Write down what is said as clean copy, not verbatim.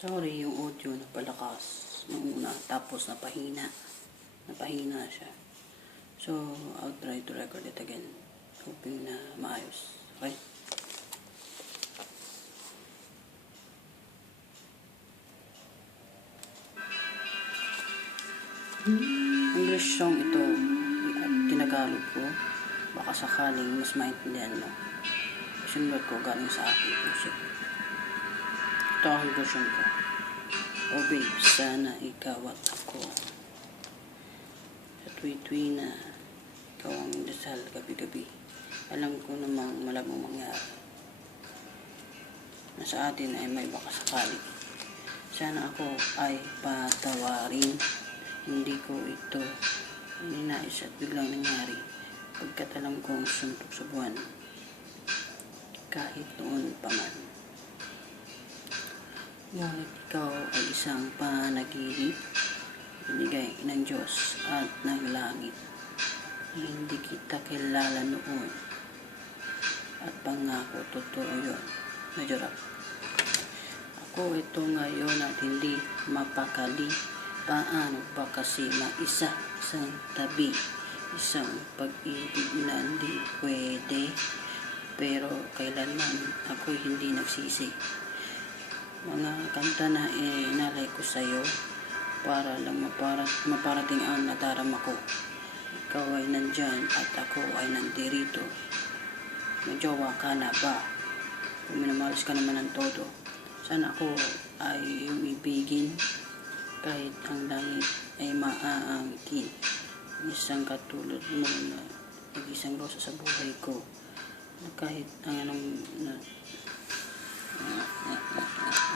Sorry, yung audio napalakas nung una, tapos napahina siya. So, I'll try to record it again, hoping na maayos. Okay? English song ito at tinagalog ko, baka sakaling mas maintindihan mo. Sinunod ko galing sa aking puso. Ito ang version ko. Oh babe, sana ikaw at ako. Sa tuwi-tuwi na ikaw ang dasal gabi-gabi. Alam ko namang malabong mangyari na sa atin ay may baka sakali. Sana ako ay patawarin. Hindi ko ito ninais at biglang nangyari. Pagkat alam kong suntok sa buwan, kahit noon pa man. Ngunit ikaw ay isang panaginip, binigay ng Diyos at ng langit. Hindi kita kilala noon, at pangako totoo yun. Najarap. Ako ito ngayon at hindi mapakali. Paano ba kasi isang tabi, isang pag-ibig na hindi pwede, pero kailanman ako hindi nagsisi. Mga kanta na inalay ko sa'yo para lang maparating ang nadarama ko. Ikaw ay nandyan at ako ay nandirito. Magjowa ka na ba? Kung minamalas ka naman ng todo, sana ako ay umibigin kahit ang langit ay maaangkin. Isang katulad mo na nag-isang rosa sa buhay ko, na kahit ang anong